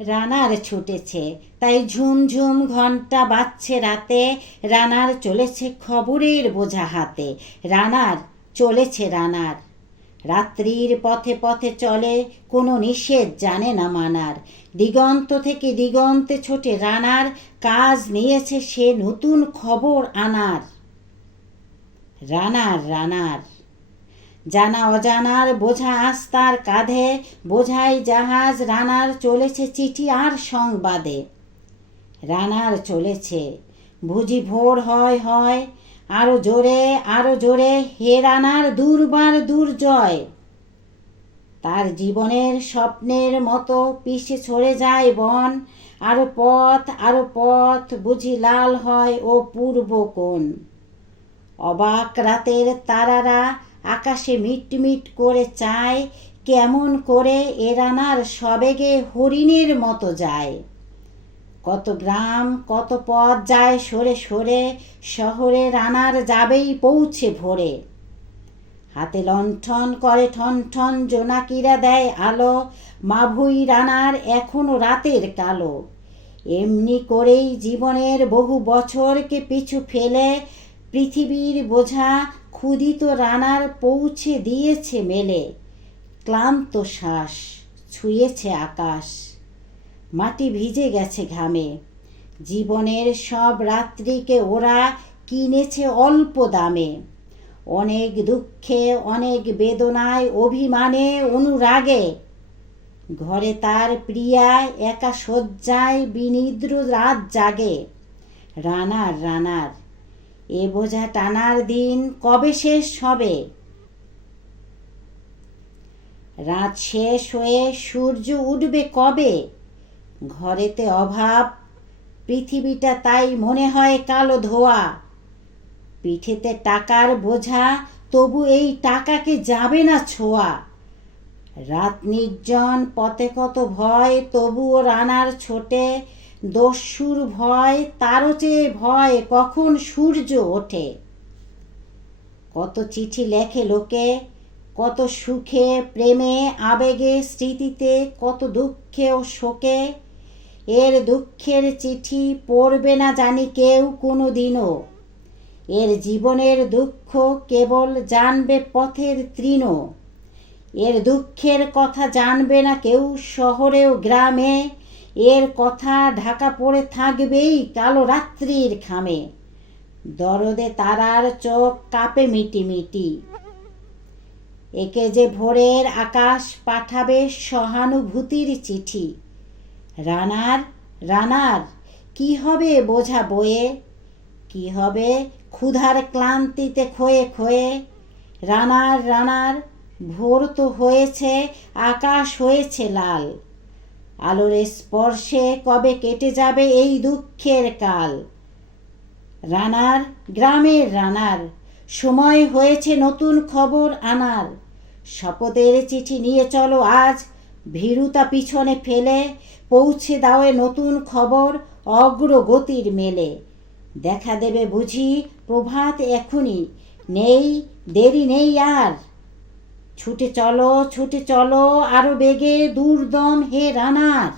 রানার ছুটেছে, তাই ঝুমঝুম ঘন্টা বাজছে রাতে। রানার চলেছে খবরের বোঝা হাতে। রানার চলেছে রানার। রাত্রির পথে পথে চলে, কোনো নিষেধ জানে না মানার। দিগন্ত থেকে দিগন্তে ছোটে রানার, কাজ নিয়েছে সে নতুন খবর আনার। রানার রানার জানা অজানার বোঝা আজ তার কাঁধে। বোঝাই জাহাজ রানার চলেছে চিঠি আর সংবাদে। রানার চলেছে, বুঝি ভোর হয় হয়, আরো জোরে আরো জোরে, হে রানার দুর্বার দুর্জয়। তার জীবনের স্বপ্নের মতো পিছে ছড়ে যায় বন। আরো পথ বুঝি লাল হয় ও পূর্ব কোণ। অবাক রাতের তারারা আকাশে মিটমিট করে চায়, কেমন করে এ রানার সবেগে হরিণের মতো যায়। কত গ্রাম কত পথ যায় সরে সরে, শহরে রানার যাবেই পৌঁছে ভোরে। হাতে লণ্ঠন করে ঠন ঠন, জোনাকিরা দেয় আলো। মাভুই রানার এখনো রাতের কালো। এমনি করেই জীবনের বহু বছরকে পিছু ফেলে, পৃথিবীর বোঝা ক্ষুধিত রানার পৌঁছে দিয়েছে মেলে। ক্লান্ত শ্বাস ছুঁয়েছে আকাশ, মাটি ভিজে গেছে ঘামে। জীবনের সব রাত্রিকে ওরা কিনেছে অল্প দামে। অনেক দুঃখে অনেক বেদনায় অভিমানে অনুরাগে, ঘরে তার প্রিয়া একা শয্যায় বিনিদ্র রাত জাগে। রানার রানার এ বোঝা টানার দিন কবে শেষ হবে? রাত শেষ হয়ে সূর্য উঠবে কবে? ঘরেতে অভাব, পৃথিবীটা তাই মনে হয় কালো ধোয়া। পিঠেতে টাকার বোঝা, তবু এই টাকাকে যাবে না ছোঁয়া। রাত নির্জন, পথে কত ভয়, তবুও রানার ছোটে। দস্যুর ভয়, তারও চেয়ে ভয় কখন সূর্য ওঠে। কত চিঠি লেখে লোকে, কত সুখে প্রেমে আবেগে স্মৃতিতে, কত দুঃখে ও শোকে। এর দুঃখের চিঠি পড়বে না জানি কেউ কোনো দিনও। এর জীবনের দুঃখ কেবল জানবে পথের তৃণ। এর দুঃখের কথা জানবে না কেউ শহরেও গ্রামে। এর কথা ঢাকা পড়ে থাকবেই কালো রাত্রির খামে। দরদে তারার চোখ কাঁপে মিটিমিটি। একে যে ভোরের আকাশ পাঠাবে সহানুভূতির চিঠি। রানার রানার কি হবে বোঝা বয়ে? কি হবে ক্ষুধার ক্লান্তিতে ক্ষয়ে ক্ষয়ে? রানার রানার ভোর তো হয়েছে, আকাশ হয়েছে লাল। আলোর স্পর্শে কবে কেটে যাবে এই দুঃখের কাল। রানার গ্রামের রানার সময় হয়েছে নতুন খবর আনার। শপথের চিঠি নিয়ে চলো আজ, ভীরুতা পিছনে ফেলে। পৌঁছে দাও এ নতুন খবর অগ্রগতির মেলে। দেখা দেবে বুঝি প্রভাত এখনই, নেই দেরি নেই আর। ছুটে চলো আরো বেগে দুর্দম হে রানার।